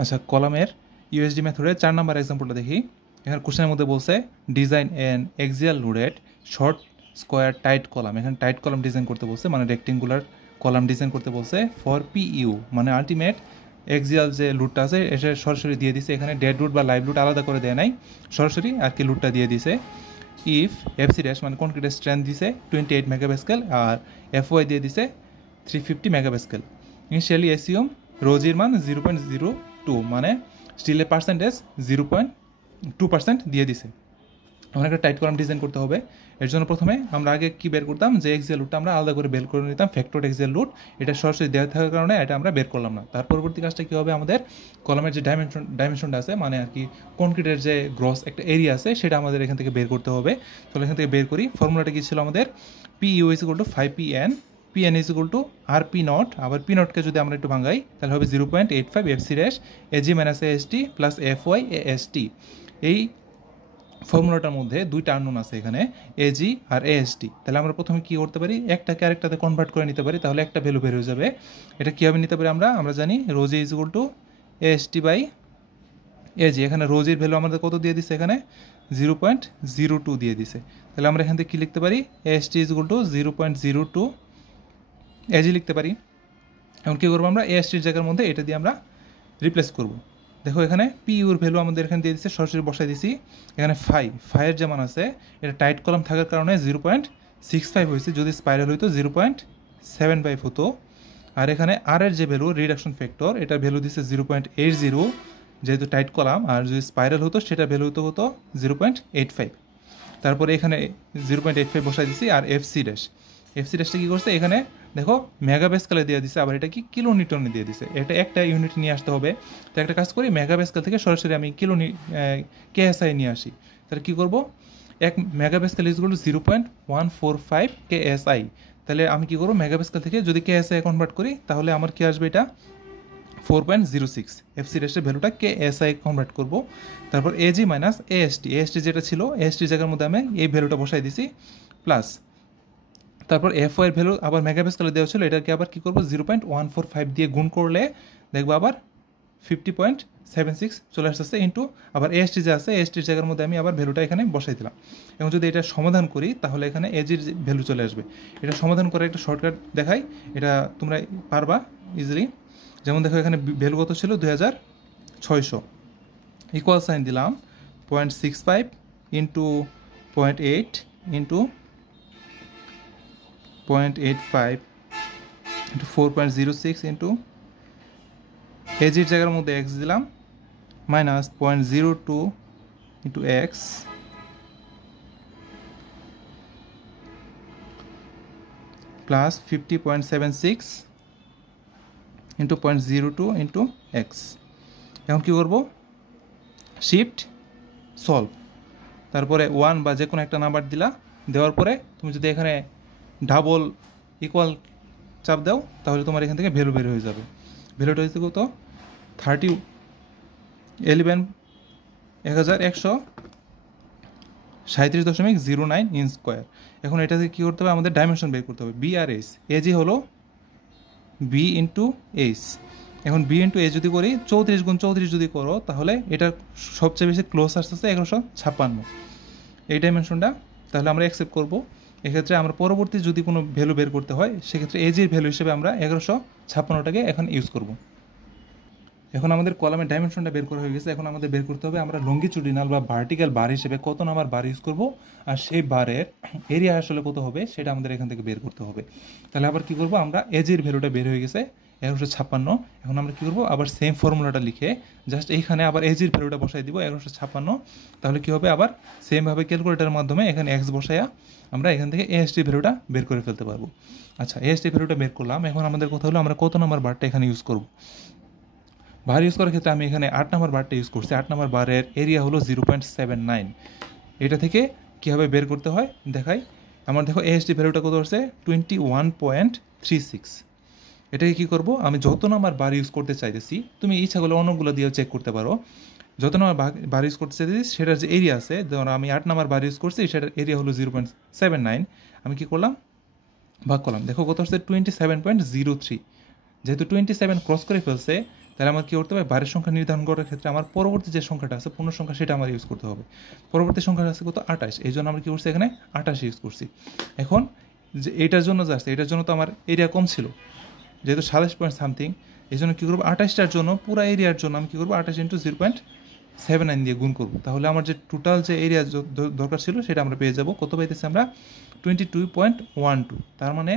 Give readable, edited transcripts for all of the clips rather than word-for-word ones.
আচ্ছা, কলামের ইউএসডি মেথডের 4 নাম্বার এক্সাম্পলটা দেখি। এখানে কোশ্চেনের মধ্যে বলছে design an axial loaded short square tight column. এখানে টাইট কলাম ডিজাইন করতে বলছে, মানে রেক্টেঙ্গুলার কলাম ডিজাইন করতে বলছে ফর পিইউ, মানে আলটিমেট এক্সিয়াল যে লুটটা আছে এটা সরাসরি দিয়ে দিছে। এখানে ডেড লুট বা লাইভ লুট আলাদা করে দেয় নাই, সরাসরি আর কি লুটটা দিয়ে দিছে। ইফ এফসি ড্যাশ মানে কনক্রিটের স্ট্রেন্থ দিছে 28 মেগাপ্যাসকেল আর এফওয়াই দিয়ে দিছে 350 মেগাপ্যাসকেল। ইনিশিয়ালি এসিউম রোজির মান 0.02, মানে স্টিলের পার্সেন্টেজ 0.2% দিয়ে দিছে। আমার একটা টাইট কলাম ডিজাইন করতে হবে। এর জন্য প্রথমে আমরা আগে কি বের করতাম, যে এক্সিয়াল লুটটা আমরা আলাদা করে বের করে নিতাম, ফ্যাক্টর এক্সিয়াল লুট। এটা সরাসরি দেওয়া থাকার কারণে এটা আমরা বের করলাম না। তার পরবর্তী কাজটা কী হবে, আমাদের কলামের যে ডাইমেনশনটা আছে, মানে আর কি কনক্রিটের যে গ্রস একটা এরিয়া আছে, সেটা আমাদের এখান থেকে বের করতে হবে। তাহলে এখান থেকে বের করি। ফর্মুলাটা কী ছিল আমাদের, PU = 5PN, PN = RP0। আবার P0কে যদি আমরা একটু ভাঙাই তাহলে হবে 0.85 FC dash AG - AST plus FY AST। এই ফর্মুলাটার মধ্যে দুইটা আননোন আছে এখানে, এজি আর এএসটি। তাহলে আমরা প্রথমে কী করতে পারি, একটাকে আরেকটাতে কনভার্ট করে নিতে পারি, তাহলে একটা ভ্যালু বের হয়ে যাবে। এটা কীভাবে নিতে পারি, আমরা জানি রোজি = AST বাই এজি। এখানে রোজির ভ্যালু আমাদের কত দিয়ে দিছে, এখানে 0.02 দিয়ে দিছে। তাহলে আমরা এখান থেকে কী লিখতে পারি, AST = 0.02, এজি লিখতে পারি। এখন কী করবো, আমরা এএসটির জায়গার মধ্যে এটা দিয়ে আমরা রিপ্লেস করবো। দেখো এখানে পিউর ভ্যালু আমাদের এখানে দিয়ে দিচ্ছে, সরাসরি বসাই দিছি। এখানে ফাইয়ের যে মান আছে, এটা টাইট কলাম থাকার কারণে 0.65 হয়েছে, যদি স্পাইরাল হইতো 0.75 হতো। আর এখানে আর এর যে ভ্যালু রিডাকশন ফ্যাক্টর, এটার ভ্যালু দিচ্ছে 0.80, যেহেতু টাইট কলাম। আর যদি স্পাইরাল হতো সেটার ভ্যালু হতো 0.85। তারপরে এখানে 0.85 বসাই দিছি। আর এফসি ড্যাশটা কী করছে, এখানে দেখো মেগাপ্যাসকেলে দিয়ে দিছে, আবার এটা কি কিলো নিউটনে দিয়ে দিছে। এটা একটা ইউনিট নিয়ে আসতে হবে। তো একটা কাজ করি, মেগাপ্যাসকেল থেকে সরাসরি আমি কেএসআই নিয়ে আসি। তাহলে কী করবো, 1 মেগাপ্যাসকেল = 0.145 কেএসআই। তাহলে আমি কী করবো, মেগাপ্যাসকেল থেকে যদি কেএসআই কনভার্ট করি তাহলে আমার কী আসবে, এটা 4.06। এফসি ড্যাশের ভ্যালুটা কেএসআই কনভার্ট করবো। তারপর এজি মাইনাস এএসটি যেটা ছিল, এএসটির জায়গার মধ্যে আমি এই ভ্যালুটা বসাই দিছি, প্লাস তারপর এফওয়াই এর ভ্যালু আবার মেগাপ্যাসকেলে দেওয়া ছিল, এটাকে আবার কী করবো 0.145 দিয়ে গুণ করলে দেখবো আবার 50.76 চলে আসতেছে, ইন্টু আবার এএসটি যে আছে, এএসটির জায়গার মধ্যে আমি আবার ভ্যালুটা এখানে বসাই দিলাম। এবং যদি এটা সমাধান করি তাহলে এখানে এজির ভ্যালু চলে আসবে। এটা সমাধান করার একটা শর্টকাট দেখাই, এটা তোমরা পারবা ইজিলি। যেমন দেখো এখানে ভ্যালু কত ছিল, 2600, ইকুয়াল সাইন দিলাম 0.65 ইন্টু 0.8 ইন্টু 0.85 ইন্টু 4.06 ইন্টু এজির জায়গার মধ্যে এক্স দিলাম, minus 0.02 into x plus 50.76 into 0.02 into x. এখন কী করবো, শিফট সলভ, তারপরে 1 বা যে কোনো একটা নাম্বার দিলা, দেওয়ার পরে তুমি যদি এখানে ডাবল ইকুয়াল চাপ দাও তাহলে তোমার এখান থেকে ভ্যালু বের হয়ে যাবে। ভ্যালুটা হচ্ছে কত, 1137.09 ইঞ্চ স্কোয়ার। এখন এটা থেকে কী করতে হবে, আমাদের ডাইমেনশন বের করতে হবে। বি আর এস, এজি হলো বি ইন্টু এইচ। এখন বি ইন্টু এ যদি করি 34 × 34 যদি করো তাহলে এটা সবচেয়ে বেশি ক্লোজ আসতেছে 1156 এই ডাইমেনশনটা। তাহলে আমরা অ্যাকসেপ্ট করবো। এক্ষেত্রে আমরা পরবর্তী যদি কোনো ভ্যালু বের করতে হয় সেক্ষেত্রে এজির ভ্যালু হিসেবে আমরা 1156টাকে এখন ইউজ করব। এখন আমাদের কলামের ডাইমেনশনটা বের করা হয়ে গেছে। এখন আমাদের বের করতে হবে আমরা লঙ্গিচুডিনাল বা ভার্টিক্যাল বার হিসেবে কত নাম্বার বার ইউজ করব, আর সেই বারের এরিয়া আসলে কত হবে সেটা আমাদের এখান থেকে বের করতে হবে। তাহলে আবার কী করবো, আমরা এজির ভ্যালুটা বের হয়ে গেছে 1156। এখন আমরা কী করবো, আবার সেম ফর্মুলাটা লিখে জাস্ট এইখানে আবার এজির ভ্যালুটা বসাই দিব 1156। তাহলে কী হবে, আবার সেমভাবে ক্যালকুলেটারের মাধ্যমে এখানে এক্স বসাইয়া আমরা এখান থেকে এএসটি ভ্যালুটা বের করে ফেলতে পারবো। আচ্ছা, এএসটি ভ্যালুটা বের করলাম। এখন আমাদের কথা হলো আমরা কত নাম্বার বারটা এখানে ইউজ করব। বার ইউজ করার ক্ষেত্রে আমি এখানে 8 নাম্বার বারটা ইউজ করছি। 8 নাম্বার বারের এরিয়া হলো 0.79। এটা থেকে কীভাবে বের করতে হয় দেখাই। আমার দেখো এএসটি ভ্যালুটা কত হচ্ছে 21.36। এটাকে কী করবো, আমি যত নাম্বার বার ইউজ করতে চাইতেছি, তুমি ইচ্ছা করলে অন্যগুলো দিয়েও চেক করতে পারো, যত নাম্বার বার ইউজ করতে চাইতেছি সেটার যে এরিয়া আছে, ধরো আমি 8 নাম্বার বার ইউজ করছি, সেটার এরিয়া হলো 0.79। আমি কী করলাম, ভাগ করলাম, দেখো কত হচ্ছে 27.03। যেহেতু 27 ক্রস করে ফেলছে তাহলে আমার কী করতে হবে, বারের সংখ্যা নির্ধারণ করার ক্ষেত্রে আমার পরবর্তী যে সংখ্যাটা আছে পূর্ণ সংখ্যা সেটা আমার ইউজ করতে হবে। পরবর্তী সংখ্যাটা আছে কত, 28, এই জন্য আমরা কী করছি এখানে 28 ইউজ করছি। এখন যে এটার জন্য যা আসছে এটার জন্য তো আমার এরিয়া কম ছিল, যেহেতু 27 পয়েন্ট সামথিং, এই জন্য কী করবো 28টার জন্য পুরো এরিয়ার জন্য আমি কী করবো 28 ইন্টু 0.79 দিয়ে গুণ করবো। তাহলে আমার যে টোটাল যে এরিয়া দরকার ছিল সেটা আমরা পেয়ে যাবো। কত পাইতেছি আমরা, 22.12। তার মানে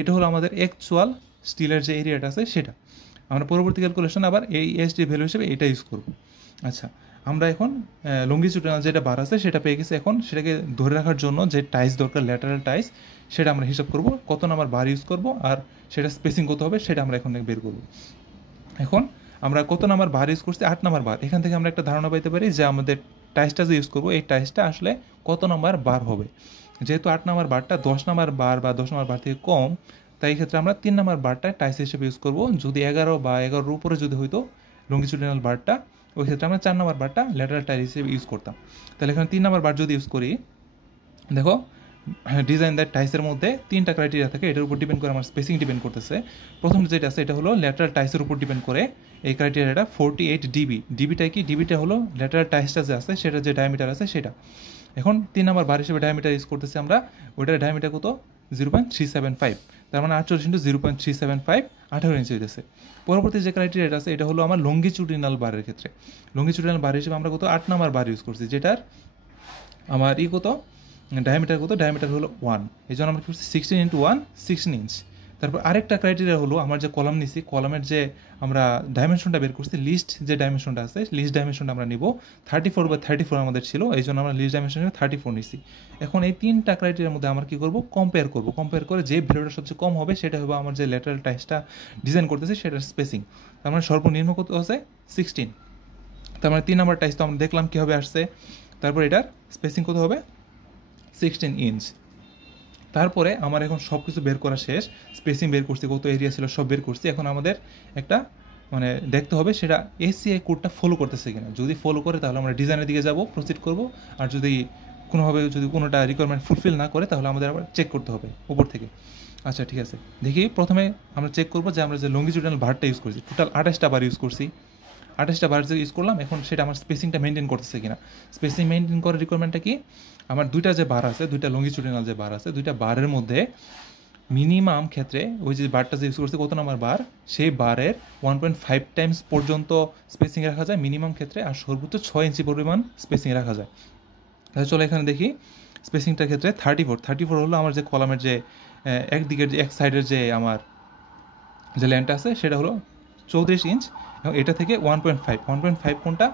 এটা হলো আমাদের অ্যাকচুয়াল স্টিলের যে এরিয়াটা আছে সেটা। আমরা পরবর্তী ক্যালকুলেশন আবার এই এসডি ভ্যালু হিসেবে এটা ইউজ করব। আচ্ছা, আমরা এখন লঙ্গিটিউডিনাল যেটা বার আছে সেটা পেয়ে গেছি। এখন সেটাকে ধরে রাখার জন্য যে টাইস দরকার, ল্যাটারাল টাইস, সেটা আমরা হিসাব করব, কত নাম্বার বার ইউজ করব আর সেটা স্পেসিং কত হবে সেটা আমরা এখন বের করব। এখন আমরা কত নাম্বার বার ইউজ করছি, 8 নাম্বার বার। এখান থেকে আমরা একটা ধারণা পাইতে পারি যে আমাদের টাইসটা যে ইউজ করবো এই টাইসটা আসলে কত নাম্বার বার হবে। যেহেতু 8 নাম্বার বারটা 10 নাম্বার বার বা 10 নাম্বার বার থেকে কম, তাই এই ক্ষেত্রে আমরা 3 নাম্বার বারটা টাইস হিসেবে ইউজ করব। যদি 11 বা 11-এর উপরে যদি হইতো লঙ্গিটিউডিনাল বারটা, ওই ক্ষেত্রে আমরা 4 নাম্বার বারটা ল্যাটারাল টাইস হিসেবে ইউজ করতাম। তাহলে এখানে 3 নাম্বার বার যদি ইউজ করি, দেখো ডিজাইন দ্যাট টাইসের মধ্যে 3টা ক্রাইটেরিয়া থাকে, এটার উপর ডিপেন্ড করে আমার স্পেসিং ডিপেন্ড করতেছে। প্রথম যেটা আছে এটা হলো ল্যাটারাল টাইসের উপর ডিপেন্ড করে এই ক্রাইটেরিয়াটা 48 ডিবি। ডিবিটা কি, ডিবিটা হলো ল্যাটারাল টাইসটা যে আছে সেটা যে ডায়ামিটার আছে সেটা। এখন 3 নাম্বার বার হিসেবে ডায়ামিটার ইউজ করতেছি আমরা, ওইটার ডায়ামিটার কত 0.375, তার মানে 48 ইন্টু 0.375 18 ইঞ্চি হইতেছে। পরবর্তী যে ক্রাইটেরিয়াটা আছে এটা হলো আমার লঙ্গিটিউডিনাল বারের ক্ষেত্রে। লঙ্গিটিউডিনাল বার হিসেবে আমরা কত 8 নাম্বার বার ইউজ করছি, যেটার আমার কত ডায়ামিটার কত, ডায়ামিটার হলো 1, এই জন্য আমরা কি করছি 16 ইন্টু 1 16 ইঞ্চ। তারপর আরেকটা ক্রাইটেরিয়া হলো আমার যে কলাম নিছি, কলামের যে আমরা ডাইমেনশনটা বের করছি, লিস্ট যে ডাইমেনশনটা আছে লিস্ট ডাইমেনশনটা আমরা নিব 34/34 আমাদের ছিল, এই জন্য আমরা লিস্ট ডাইমেনশন 34 নিছি। এখন এই 3টা ক্রাইটেরিয়ার মধ্যে আমরা কি করব, কম্পেয়ার করব। কম্পেয়ার করে যে ভ্যালুটা সবচেয়ে কম হবে সেটা হবে আমার যে ল্যাটারাল টাইসটা ডিজাইন করতেছি সেটার স্পেসিং। তার মানে সর্বনিম্ন কত আছে 16। তার মানে 3 নাম্বার টাইস তো আমরা দেখলাম কীভাবে আসছে। তারপর এটার স্পেসিং কত হবে 16 ইঞ্চ। তারপরে আমার এখন সব কিছু বের করা শেষ, স্পেসিং বের করছি, কত এরিয়া ছিল সব বের করছি। এখন আমাদের একটা মানে দেখতে হবে সেটা এসিআই কোডটা ফলো করতেছে কিনা। যদি ফলো করে তাহলে আমরা ডিজাইনের দিকে যাব, প্রসিড করব। আর যদি কোনোভাবে যদি কোনোটা রিকোয়ারমেন্ট ফুলফিল না করে তাহলে আমাদের আবার চেক করতে হবে উপর থেকে। আচ্ছা ঠিক আছে, দেখি প্রথমে আমরা চেক করবো যে আমরা যে লঙ্গিটিউডিনাল বারটা ইউজ করছি, টোটাল 28টা বার ইউজ করছি। 28টা বার যে ইউজ করলাম, এখন সেটা আমার স্পেসিংটা মেনটেন করতেছে কিনা। স্পেসিং মেনটেন করার রিকোয়ারমেন্টটা কি, আমার দুইটা যে বার আছে, দুইটা লঙ্গিটিউডিনাল যে বার আছে, দুইটা বারের মধ্যে মিনিমাম ক্ষেত্রে ওই যে বারটা যে ইউজ করছে কত নাম্বার বার, সেই বারের 1.5 টাইমস পর্যন্ত স্পেসিং রাখা যায় মিনিমাম ক্ষেত্রে, আর সর্বোচ্চ 6 ইঞ্চি পরিমাণ স্পেসিং রাখা যায়। তাহলে চলো এখানে দেখি স্পেসিংটার ক্ষেত্রে 34 হলো আমার যে কলামের যে একদিকের যে এক সাইডের যে আমার যে ল্যান্ডটা আছে সেটা হলো 34 ইঞ্চ, এবং এটা থেকে 1.5 কোনটা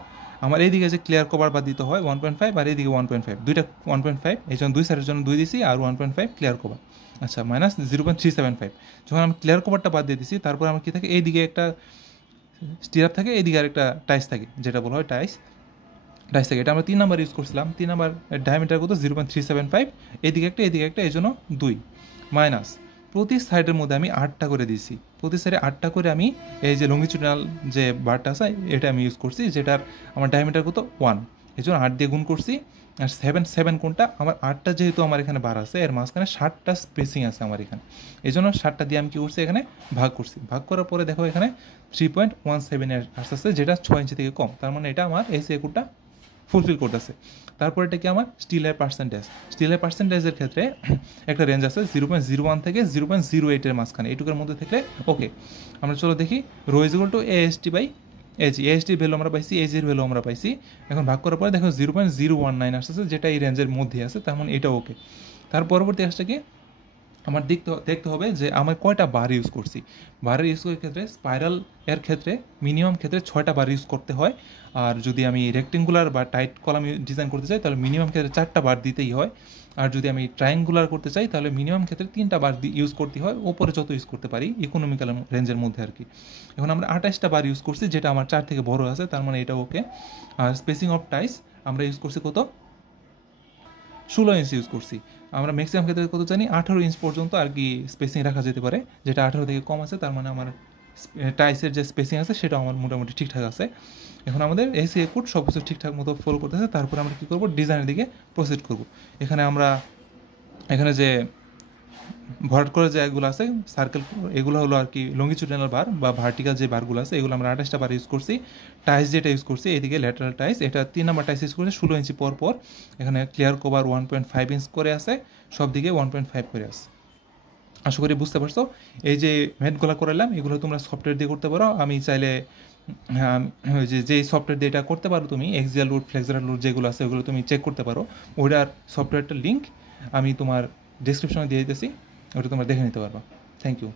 আমার এইদিকে যে ক্লিয়ার কভার বাদ দিতে হয় 1.5, আর এইদিকে 1.5, দুইটা 1.5, এই জন্য দুই সাইডের জন্য 2 দিছি, আর 1.5 ক্লিয়ার কভার। আচ্ছা, মাইনাস 0.375। যখন আমি ক্লিয়ার কভারটা বাদ দিয়ে দিছি, তারপর আমার কী থাকে, এইদিকে একটা স্টিরাপ থাকে, এইদিকে আর একটা টাইস থাকে, যেটা বলা হয় টাইস থাকে। এটা আমরা 3 নাম্বার ইউজ করছিলাম। 3 নাম্বার ডায়ামিটার কত 0.375, এইদিকে একটা এই জন্য 2 মাইনাস প্রতি সাইডের মধ্যে আমি 8টা করে দিয়েছি। প্রতি সাইডে 8টা করে আমি এই যে লঙ্গিটিউডিনাল যে বারটা আছে এটা আমি ইউজ করছি, যেটার আমার ডায়ামিটার কত 1, এই জন্য 8 দিয়ে গুণ করছি। আর 7 কোনটা, আমার 8টা যেহেতু আমার এখানে বার আছে, এর মাঝখানে 60টা স্পেসিং আছে আমার এখানে, এই জন্য 60টা দিয়ে আমি কী করছি এখানে ভাগ করছি। ভাগ করার পরে দেখো এখানে 3.17 আসতেছে, যেটা 6 ইঞ্চি থেকে কম। তার মানে এটা আমার এসিআই কোডটা ফুলফিল করতেছে। তারপরে এটা কি আমার স্টিলের পার্সেন্টেজের ক্ষেত্রে একটা রেঞ্জ আছে 0.01 থেকে 0.08 মাঝখানে, এইটুকুর মধ্যে থেকে ওকে। আমরা চলো দেখি rho is equal to AST by AG। ASTর ভ্যালু আমরা পাইছি, AGর ভ্যালু আমরা পাইছি। এখন ভাগ করার পরে দেখো 0.019 আসতেছে, যেটা এই রেঞ্জের মধ্যে আছে, তার মানে এটা ওকে। তার পরবর্তী আসছে কি, আমার দেখতে হবে যে আমার কয়টা বার ইউজ করছি। বারের ইউজ করার ক্ষেত্রে স্পাইরাল এর ক্ষেত্রে মিনিমাম ক্ষেত্রে 6টা বার ইউজ করতে হয়, আর যদি আমি রেক্টেঙ্গুলার বা টাইট কলাম ডিজাইন করতে চাই তাহলে মিনিমাম ক্ষেত্রে 4টা বার দিতেই হয়। আর যদি আমি ট্রায়াঙ্গুলার করতে চাই তাহলে মিনিমাম ক্ষেত্রে 3টা বার ইউজ করতে হয়, ওপরে যত ইউজ করতে পারি ইকোনমিক্যাল রেঞ্জের মধ্যে আর কি। এখন আমরা 28টা বার ইউজ করছি, যেটা আমার 4 থেকে বড় আছে, তার মানে এটা ওকে। আর স্পেসিং অফ টাইস আমরা ইউজ করছি কত 16 ইঞ্চ ইউজ করছি। আমরা ম্যাক্সিমাম ক্ষেত্রে কত জানি 18 ইঞ্চ পর্যন্ত আর কি স্পেসিং রাখা যেতে পারে, যেটা 18 থেকে কম আছে, তার মানে আমার টাইসের যে স্পেসিং আছে সেটাও আমার মোটামুটি ঠিকঠাক আছে। এখন আমাদের এসিআই কোড সব কিছু ঠিকঠাক মতো ফলো করতেছে। তারপরে আমরা কী করবো, ডিজাইনের দিকে প্রসিড করব। এখানে যে ভরাট করে যে এগুলো আছে সার্কেল, এগুলো হলো আর কি লঙ্গিচুডানাল বার বা ভার্টিক্যাল যে বারগুলো আছে এগুলো আমরা 28টা বার ইউজ করছি। টাইস যেটা ইউজ করছি এইদিকে ল্যাটারাল টাইস, এটা 3 নাম্বার টাইস ইউজ করছি 16 ইঞ্চি পর পর। এখানে ক্লিয়ার কভার 1.5 ইঞ্চ করে আছে, সব দিকে 1.5 করে আছে। আশা করি বুঝতে পারছো। এই যে ম্যাথগুলো করালাম এগুলো তোমরা সফটওয়্যার দিয়ে করতে পারো। আমি চাইলে ওই যে সফটওয়্যার দিয়ে এটা করতে পারো তুমি, এক্সিয়াল লোড ফ্লেক্সিবল লোড যেগুলো আছে ওগুলো তুমি চেক করতে পারো। ওইটার সফটওয়্যারটার লিঙ্ক আমি তোমার ডিসক্রিপশনে দিয়ে দিতেছি, ওটা তোমরা দেখে নিতে পারবা। Thank you.